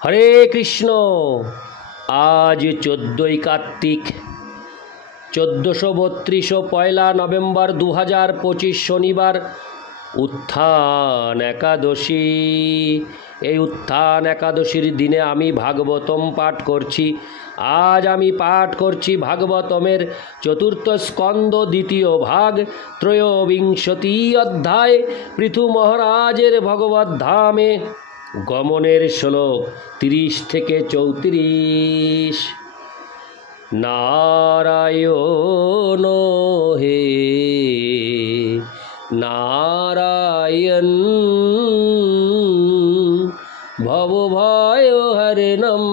হরে কৃষ্ণ। আজ 14ই কার্তিক 1432 পয়লা নভেম্বর 2025 শনিবার উত্থান একাদশী। এই উত্থান একাদশীর দিনে আমি ভাগবতম পাঠ করছি। আজ আমি পাঠ করছি ভাগবতমের চতুর্থ স্কন্দ দ্বিতীয় ভাগ ত্রয়োবিংশতি অধ্যায় পৃথু মহারাজের ভগবত ধামে গমনের শ্লোক 30 থেকে 34। নারায়ণ হে নারায়ণ ভবভয় হরণম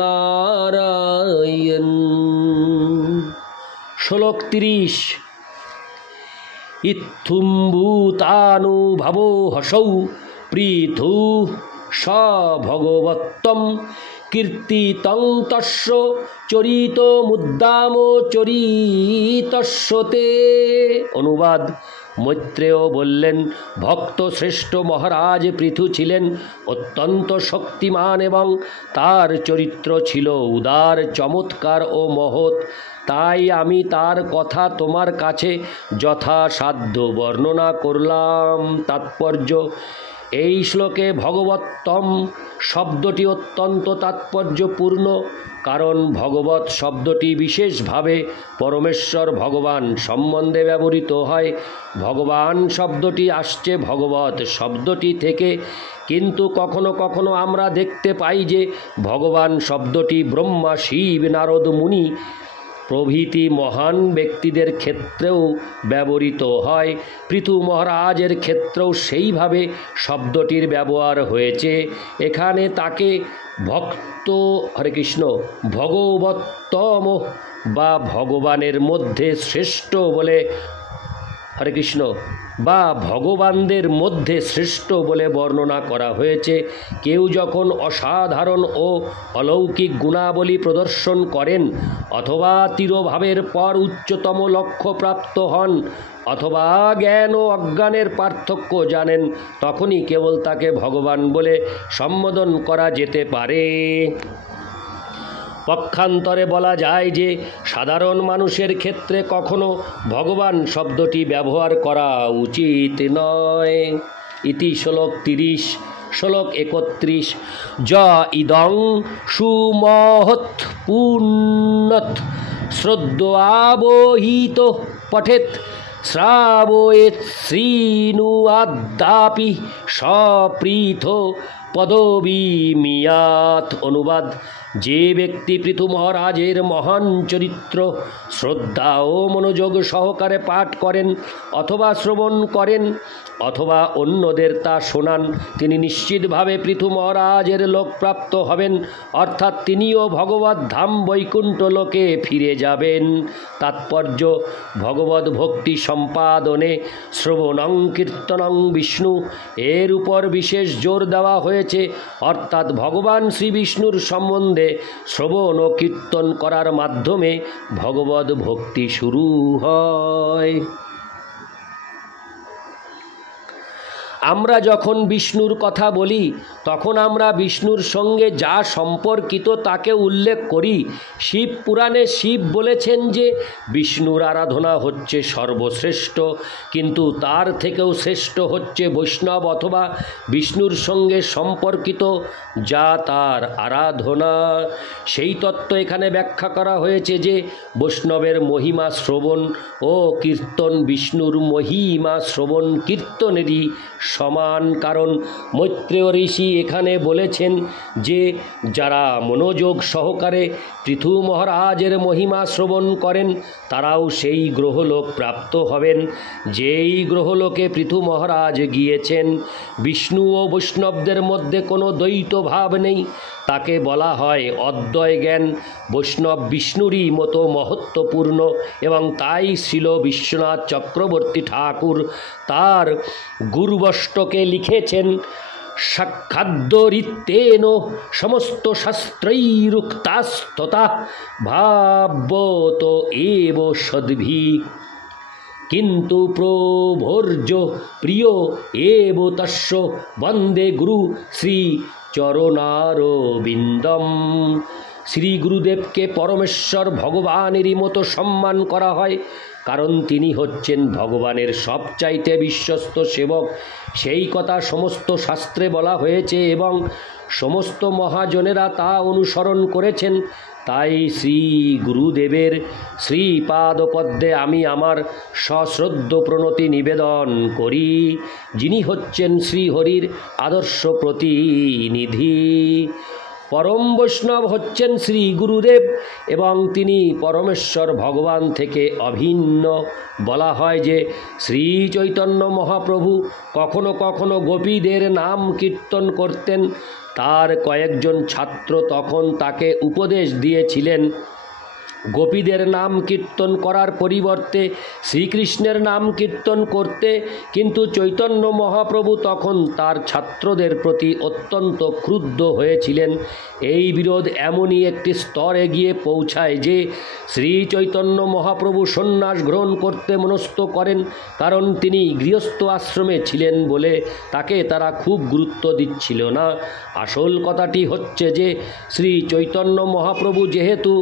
নারায়ণ। শ্লোক 30। ইত্থুম্ভূতানু ভবো হসৌ পৃথু স ভগবত্তম কীর্তিতং তস্য চরিত মুদ্দাম চরিতস্যতে। অনুবাদ। মৈত্রেয় বললেন, ভক্ত শ্রেষ্ঠ মহারাজ পৃথু ছিলেন অত্যন্ত শক্তিমান এবং তার চরিত্র ছিল উদার, চমৎকার ও মহৎ। তাই আমি তার কথা তোমার কাছে যথাসাধ্য বর্ণনা করলাম। তাৎপর্য: এই শ্লোকে ভগবত্তম শব্দটি অত্যন্ত তাৎপর্যপূর্ণ, কারণ ভগবত শব্দটি বিশেষভাবে পরমেশ্বর ভগবান সম্বন্ধে ব্যবহৃত হয়। ভগবান শব্দটি আসছে ভগবত শব্দটি থেকে, কিন্তু কখনো কখনো আমরা দেখতে পাই যে ভগবান শব্দটি ব্রহ্মা, শিব, নারদ মুনি প্রভৃতি মহান ব্যক্তিদের ক্ষেত্রেও ব্যবহৃত হয়। পৃথু মহারাজের ক্ষেত্রেও সেইভাবে শব্দটির ব্যবহার হয়েছে। এখানে তাকে ভক্ত হরে কৃষ্ণ ভগবত্তম বা ভগবানের মধ্যে শ্রেষ্ঠ বলে হরে কৃষ্ণ বা ভগবানদের মধ্যে শ্রেষ্ঠ বলে বর্ণনা করা হয়েছে। কেউ যখন অসাধারণ ও অলৌকিক গুণাবলী প্রদর্শন করেন, অথবা তিরোভাবের পর উচ্চতম লক্ষ্য প্রাপ্ত হন, অথবা জ্ঞান ও অজ্ঞানের পার্থক্য জানেন, তখনই কেবল তাকে ভগবান বলে সম্বোধন করা যেতে পারে। পক্ষান্তরে বলা যায় যে সাধারণ মানুষের ক্ষেত্রে কখনো ভগবান শব্দটি ব্যবহার করা উচিত নয়। ইতি শ্লোক 30। শ্লোক 31। য ইদং সুমহৎ পুণ্যৎ শ্রদ্ধয়াবহিত পঠেত শ্রাবয়েৎ শৃণুয়াদ্যাপি সপৃথ পদবিমিয়াত। অনুবাদ। যে ব্যক্তি পৃথু মহারাজের মহান চরিত্র শ্রদ্ধা ও মনোযোগ সহকারে পাঠ করেন অথবা শ্রবণ করেন অথবা অন্যদের তা শোনান, তিনি নিশ্চিতভাবে পৃথু মহারাজের লোকপ্রাপ্ত হবেন, অর্থাৎ তিনিও ভগবত ধাম বৈকুণ্ঠ লোকে ফিরে যাবেন। তাৎপর্য: ভগবত ভক্তি সম্পাদনে শ্রবণং কীর্তনং বিষ্ণু এর উপর বিশেষ জোর দেওয়া হয়েছে, অর্থাৎ ভগবান শ্রী বিষ্ণুর সম্বন্ধে শ্রবণ ও কীর্তন করার মাধ্যমে ভগবত ভক্তি শুরু হয়। আমরা যখন বিষ্ণুর কথা বলি তখন আমরা বিষ্ণুর সঙ্গে যা সম্পর্কিত তাকে উল্লেখ করি। শিব পুরাণে শিব বলেছেন যে বিষ্ণুর আরাধনা হচ্ছে সর্বশ্রেষ্ঠ, কিন্তু তার থেকেও শ্রেষ্ঠ হচ্ছে বৈষ্ণব অথবা বিষ্ণুর সঙ্গে সম্পর্কিত যা তার আরাধনা। সেই তত্ত্ব এখানে ব্যাখ্যা করা হয়েছে যে বৈষ্ণবের মহিমা শ্রবণ ও কীর্তন বিষ্ণুর মহিমা শ্রবণ কীর্তনেরই সমান। কারণ মৈত্রেয় ঋষি এখানে বলেছেন যে যারা মনোযোগ সহকারে পৃথু মহারাজের মহিমা শ্রবণ করেন তারাও সেই গ্রহলোক প্রাপ্ত হবেন যেই গ্রহলোকে পৃথু মহারাজ গিয়েছেন। বিষ্ণু ও বৈষ্ণবদের মধ্যে কোনো দ্বৈত ভাব নেই, তাকে বলা হয় অদ্বয় জ্ঞান। বৈষ্ণব বিষ্ণুরই মতো মহত্বপূর্ণ এবং তাই ছিল বিশ্বনাথ চক্রবর্তী ঠাকুর তার গুরুবষ্টকে লিখেছেন, সাক্ষাদ্দরিতেন সমস্ত শাস্ত্রৈরুক্তাস্ততা ভাবত এব সদ্ভি। কিন্তু প্রভোর্য প্রিয় এব তস্য বন্দে গুরু শ্রী চরণারবিন্দম। শ্রী গুরুদেবকে পরমেশ্বর ভগবানেরই মতো সম্মান করা হয়, কারণ তিনি হচ্ছেন ভগবানের সবচাইতে বিশ্বস্ত সেবক। সেই কথা সমস্ত শাস্ত্রে বলা হয়েছে এবং সমস্ত মহাজনেরা তা অনুসরণ করেছেন। তাই শ্রী গুরুদেবের শ্রীপাদপদ্মে আমি আমার সশ্রদ্ধ প্রণতি নিবেদন করি, যিনি হচ্ছেন শ্রীহরির আদর্শ প্রতিনিধি। পরম বৈষ্ণব হচ্ছেন শ্রী গুরুদেব এবং তিনি পরমেশ্বর ভগবান থেকে অভিন্ন। বলা হয় যে শ্রী চৈতন্য মহাপ্রভু কখনো কখনো গোপীদের নাম কীর্তন করতেন। তার কয়েকজন ছাত্র তখন তাকে উপদেশ দিয়েছিলেন গোপীদের নাম কীর্তন করার পরিবর্তে শ্রীকৃষ্ণের নাম কীর্তন করতে, কিন্তু চৈতন্য মহাপ্রভু তখন তার ছাত্রদের প্রতি অত্যন্ত ক্রুদ্ধ হয়েছিলেন। এই বিরোধ এমনই একটি স্তরে গিয়ে পৌঁছায় যে শ্রী চৈতন্য মহাপ্রভু সন্ন্যাস গ্রহণ করতে মনস্থ করেন, কারণ তিনি গৃহস্থ আশ্রমে ছিলেন বলে তাকে তারা খুব গুরুত্ব দিচ্ছিল না। আসল কথাটি হচ্ছে যে শ্রী চৈতন্য মহাপ্রভু যেহেতু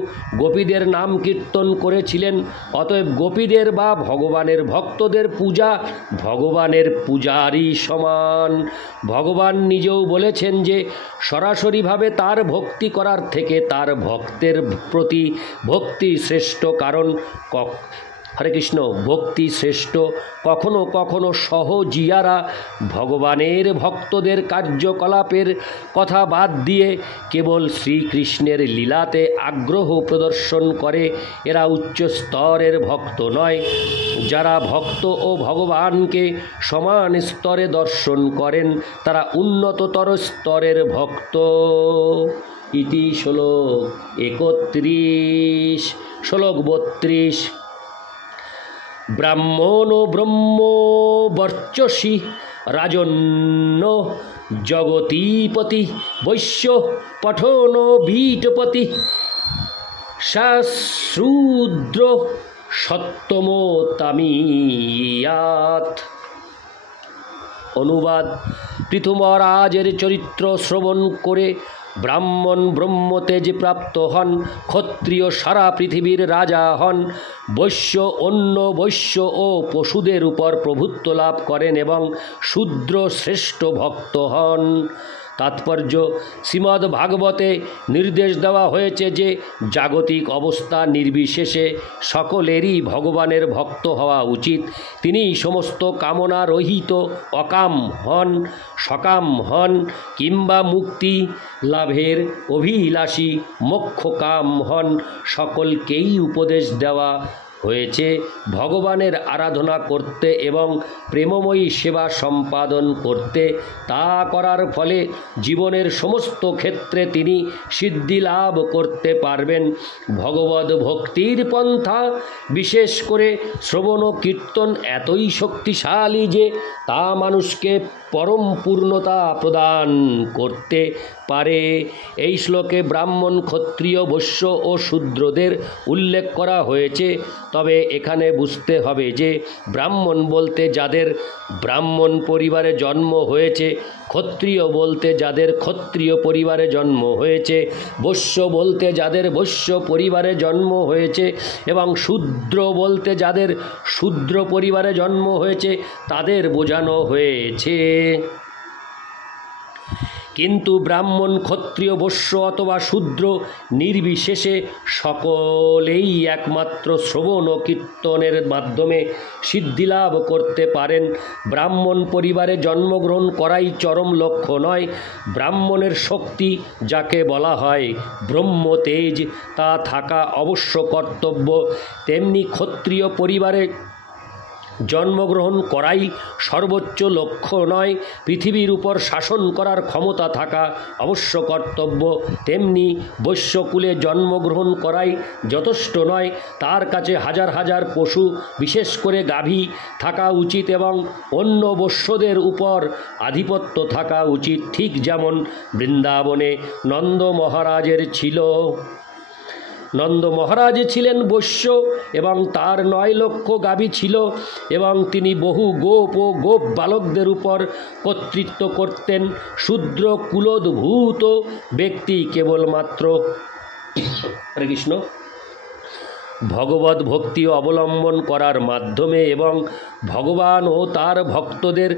গোপীদের নাম কীর্তন করেছিলেন, অতএব গোপীদের বা ভগবানের ভক্তদের পূজা ভগবানের পূজারই সমান। ভগবান নিজেও বলেছেন যে সরাসরিভাবে তার ভক্তি করার থেকে তার ভক্তের প্রতি ভক্তি শ্রেষ্ঠ, কারণ হরে কৃষ্ণ ভক্তি শ্রেষ্ঠ। কখনো কখনো সহজিয়ারা ভগবানের ভক্তদের কার্যকলাপের কথা বাদ দিয়ে কেবল শ্রীকৃষ্ণের লীলাতে আগ্রহ প্রদর্শন করে। এরা উচ্চ স্তরের ভক্ত নয়। যারা ভক্ত ও ভগবানকে সমান স্তরে দর্শন করেন তারা উন্নততর স্তরের ভক্ত। ইতি শ্লোক 31। শ্লোক 32। ব্রাহ্মণ ব্রহ্ম বর্চসি রাজন্য জগতীপতি বৈশ্য পঠন বিটপতি শাশ্রূদ্র সত্তমতামিয়াত। অনুবাদ: পৃথু মহারাজের চরিত্র শ্রবণ করে ব্রাহ্মণ ব্রহ্মতেজ প্রাপ্ত হন, ক্ষত্রিয় সারা পৃথিবীর রাজা হন, বৈশ্য অন্য বৈশ্য ও পশুদের উপর প্রভুত্ব লাভ করেন এবং শূদ্র শ্রেষ্ঠ ভক্ত হন। তাৎপর্য: শ্রীমদ্ ভাগবতে নির্দেশ দেওয়া হয়েছে যে জাগতিক অবস্থা নির্বিশেষে সকলেরই ভগবানের ভক্ত হওয়া উচিত। তিনি সমস্ত কামনা রহিত অকাম হন, সকাম হন কিংবা মুক্তি লাভের অভিলাষী মোক্ষকাম হন। সকলকেই উপদেশ দেওয়া হয়েছে ভগবানের আরাধনা করতে এবং প্রেমময়ী সেবা সম্পাদন করতে। তা করার ফলে জীবনের সমস্ত ক্ষেত্রে তিনি সিদ্ধি লাভ করতে পারবেন। ভগবদ ভক্তির পন্থা বিশেষ করে শ্রবণ ও কীর্তন এতই শক্তিশালী যে তা মানুষকে পরম পূর্ণতা প্রদান করতে পারে। এই শ্লোকে ব্রাহ্মণ, ক্ষত্রিয়, বৈশ্য ও শূদ্রদের উল্লেখ করা হয়েছে। তবে এখানে বুঝতে হবে যে ব্রাহ্মণ বলতে যাদের ব্রাহ্মণ পরিবারে জন্ম হয়েছে, ক্ষত্রিয় বলতে যাদের ক্ষত্রিয় পরিবারে জন্ম হয়েছে, বৈশ্য বলতে যাদের বৈশ্য পরিবারে জন্ম হয়েছে এবং শূদ্র বলতে যাদের শূদ্র পরিবারে জন্ম হয়েছে তাদের বোঝানো হয়েছে। কিন্তু ব্রাহ্মণ, ক্ষত্রিয়, বৈশ্য অথবা শূদ্র নির্বিশেষে সকলেই একমাত্র শ্রবণ ও কীর্তনের মাধ্যমে সিদ্ধিলাভ করতে পারেন। ব্রাহ্মণ পরিবারে জন্মগ্রহণ করাই চরম লক্ষ্য নয়। ব্রাহ্মণের শক্তি, যাকে বলা হয় ব্রহ্মতেজ, তা থাকা অবশ্য কর্তব্য। তেমনি ক্ষত্রিয় পরিবারে জন্মগ্রহণ করাই সর্বোচ্চ লক্ষ্য নয়। পৃথিবীর উপর শাসন করার ক্ষমতা থাকা অবশ্য কর্তব্য। তেমনি বৈশ্যকুলে জন্মগ্রহণ করাই যথেষ্ট নয়। তার কাছে হাজার হাজার পশু, বিশেষ করে গাভী থাকা উচিত এবং অন্য বৈশ্যদের উপর আধিপত্য থাকা উচিত, ঠিক যেমন বৃন্দাবনে নন্দ মহারাজের ছিল। নন্দ মহারাজ ছিলেন বৈশ্য এবং তার 9 লক্ষ গাভী ছিল এবং তিনি বহু গোপ ও গোপ বালকদের উপর কর্তৃত্ব করতেন। শূদ্র কুলোদ্ভূত ব্যক্তি কেবলমাত্র হরে কৃষ্ণ ভগবত ভক্তি অবলম্বন করার মাধ্যমে এবং ভগবান ও তার ভক্তদের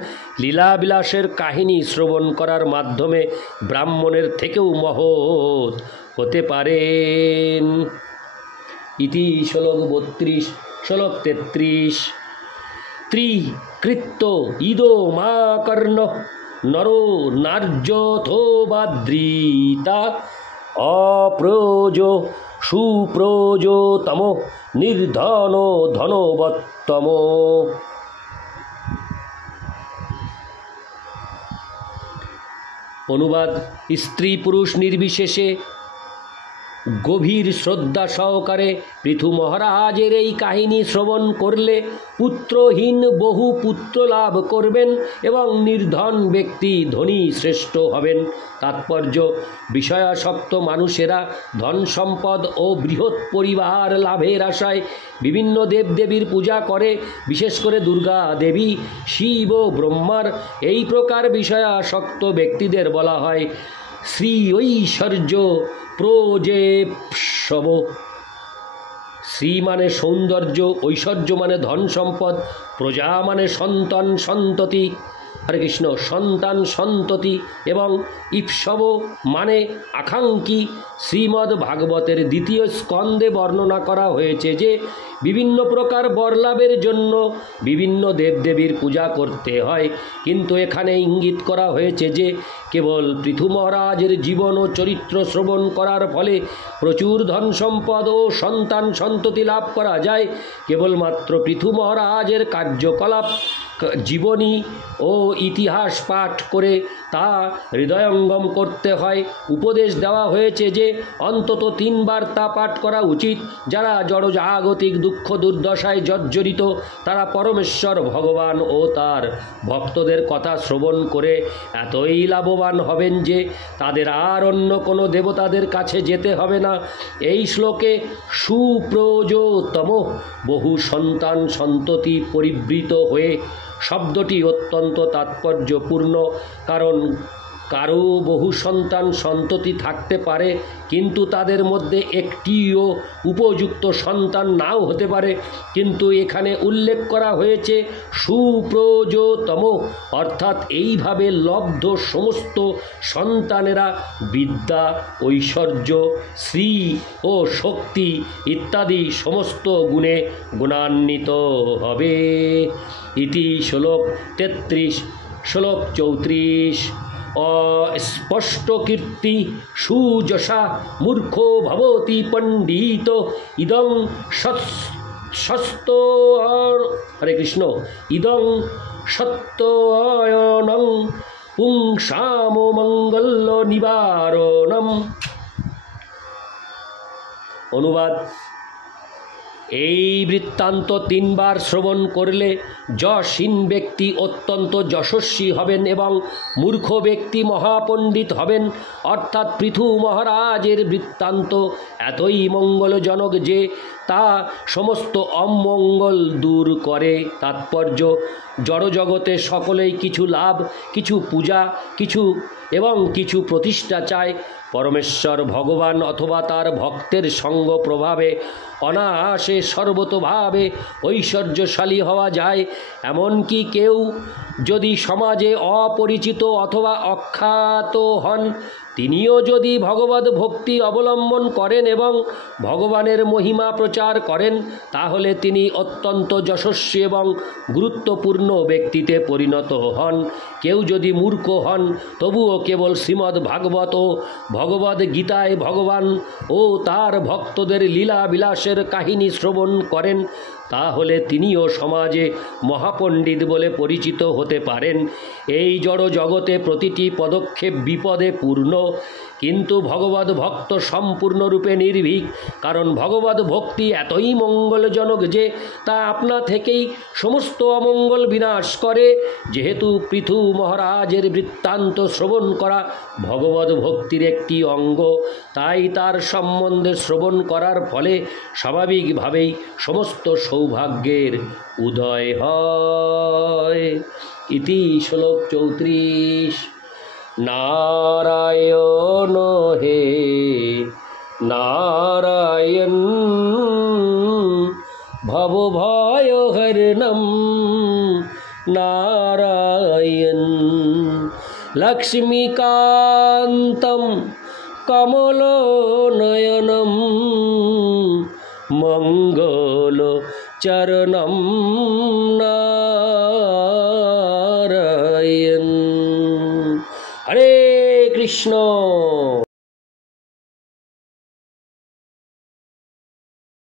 লীলাবিলাসের কাহিনী শ্রবণ করার মাধ্যমে ব্রাহ্মণের থেকেও মহৎ হতে পারেন। ইতি শ্লোক 32। শ্লোক 33। ত্রিকৃত্য ইদো মা কর্ণ নরো নার্যথোবাদ্রিতা অপ্রজ সুপ্রজতম নির্ধন ধনবত্তম। অনুবাদ: স্ত্রী পুরুষ নির্বিশেষে গভীর শ্রদ্ধা সহকারে পৃথু মহারাজের এই কাহিনী শ্রবণ করলে পুত্রহীন বহু পুত্র লাভ করবেন এবং নির্ধন ব্যক্তি ধনী শ্রেষ্ঠ হবেন। তাৎপর্য: বিষয়াসক্ত মানুষেরা ধন সম্পদ ও বৃহৎ পরিবার লাভের আশায় বিভিন্ন দেবদেবীর পূজা করে, বিশেষ করে দুর্গা দেবী, শিব ও ব্রহ্মার। এই প্রকার বিষয়াসক্ত ব্যক্তিদের বলা হয় শ্রী ঐশ্বর্য প্রজেপসব। শ্রী মানে সৌন্দর্য, ঐশ্বর্য মানে ধন সম্পদ, প্রজা মানে সন্তান সন্ততি, হরে কৃষ্ণ, সন্তান সন্ততি, এবং ইপ্সব মানে আকাঙ্ক্ষী। শ্রীমদ্ ভাগবতের 2য় স্কন্ধে বর্ণনা করা হয়েছে যে বিভিন্ন প্রকার বরলাভের জন্য বিভিন্ন দেবদেবীর পূজা করতে হয়, কিন্তু এখানে ইঙ্গিত করা হয়েছে যে কেবল পৃথু মহারাজের জীবন ও চরিত্র শ্রবণ করার ফলে প্রচুর ধন সম্পদ ও সন্তান সন্ততি লাভ করা যায়। কেবলমাত্র পৃথু মহারাজের কার্যকলাপ, জীবনী ও ইতিহাস পাঠ করে তা হৃদয়ঙ্গম করতে হয়। উপদেশ দেওয়া হয়েছে যে অন্তত 3 বার তা পাঠ করা উচিত। যারা জড়জাগতিক দুঃখ দুর্দশায় জর্জরিত তারা পরমেশ্বর ভগবান ও তার ভক্তদের কথা শ্রবণ করে এতই লাভবান হবেন যে তাদের আর অন্য কোনো দেবতাদের কাছে যেতে হবে না। এই শ্লোকে সুপ্রজতম, বহু সন্তান সন্ততি পরিবৃত হয়ে শব্দটি অত্যন্ত তাৎপর্যপূর্ণ, কারণ কারো বহু সন্তান সন্ততি থাকতে পারে কিন্তু তাদের মধ্যে একটিও উপযুক্ত সন্তান নাও হতে পারে। কিন্তু এখানে উল্লেখ করা হয়েছে সুপ্রজতম, অর্থাৎ এইভাবে লব্ধ সমস্ত সন্তানেরা বিদ্যা, ঐশ্বর্য, শ্রী ও শক্তি ইত্যাদি সমস্ত গুণে গুণান্বিত হবে। ইতি শ্লোক 33। শ্লোক 34। অস্পষ্ট কীর্তি সুযশা মূর্খো ভবতি পণ্ডিত ইদং সত্য, হরে কৃষ্ণ, ইদং সত্যয়নং পুংসাম মঙ্গল নিবারণম। অনুবাদ: এই বৃত্তান্ত 3 বার শ্রবণ করলে যশহীন ব্যক্তি অত্যন্ত যশস্বী হবেন এবং মূর্খ ব্যক্তি মহাপণ্ডিত হবেন। অর্থাৎ পৃথু মহারাজের বৃত্তান্ত এতই মঙ্গলজনক যে তা সমস্ত অমঙ্গল দূর করে। তাৎপর্য: জড়জগতে সকলেই কিছু লাভ, কিছু পূজা, কিছু প্রতিষ্ঠা চায়। পরমেশ্বর ভগবান অথবা তার ভক্তের সঙ্গ প্রভাবে অনায়াসে সর্বতোভাবে ঐশ্বর্যশালী হওয়া যায়। এমনকি কেউ যদি সমাজে অপরিচিত অথবা অখ্যাত হন, তিনিও যদি ভগবত ভক্তি অবলম্বন করেন এবং ভগবানের মহিমা প্রচার করেন, তাহলে তিনি অত্যন্ত যশস্বী এবং গুরুত্বপূর্ণ ব্যক্তিতে পরিণত হন। কেউ যদি মূর্খ হন, তবুও কেবল শ্রীমদ্ ভাগবত ও ভগবদ গীতায় ভগবান ও তার ভক্তদের লীলা বিলাসের কাহিনী শ্রবণ করেন, তাহলে তিনিও সমাজে মহাপণ্ডিত বলে পরিচিত হতে পারেন। এই জড় জগতে প্রতিটি পদক্ষেপ বিপদে পূর্ণ, কিন্তু ভগবত ভক্ত সম্পূর্ণরূপে নির্ভীক, কারণ ভগবত ভক্তি এতই মঙ্গলজনক যে তা আপনা থেকেই সমস্ত অমঙ্গল বিনাশ করে। যেহেতু পৃথু মহারাজের বৃত্তান্ত শ্রবণ করা ভগবত ভক্তির একটি অঙ্গ, তাই তার সম্বন্ধে শ্রবণ করার ফলে স্বাভাবিকভাবেই সমস্ত সৌভাগ্যের উদয় হয়। ইতি শ্লোক 34। নারায়ণ হে নারায়ণ ভবভয়হরণম নারায়ণ লক্ষ্মীকান্তম কমলনয়নম মঙ্গলচরণম নারায়ণ। হরে কৃষ্ণ।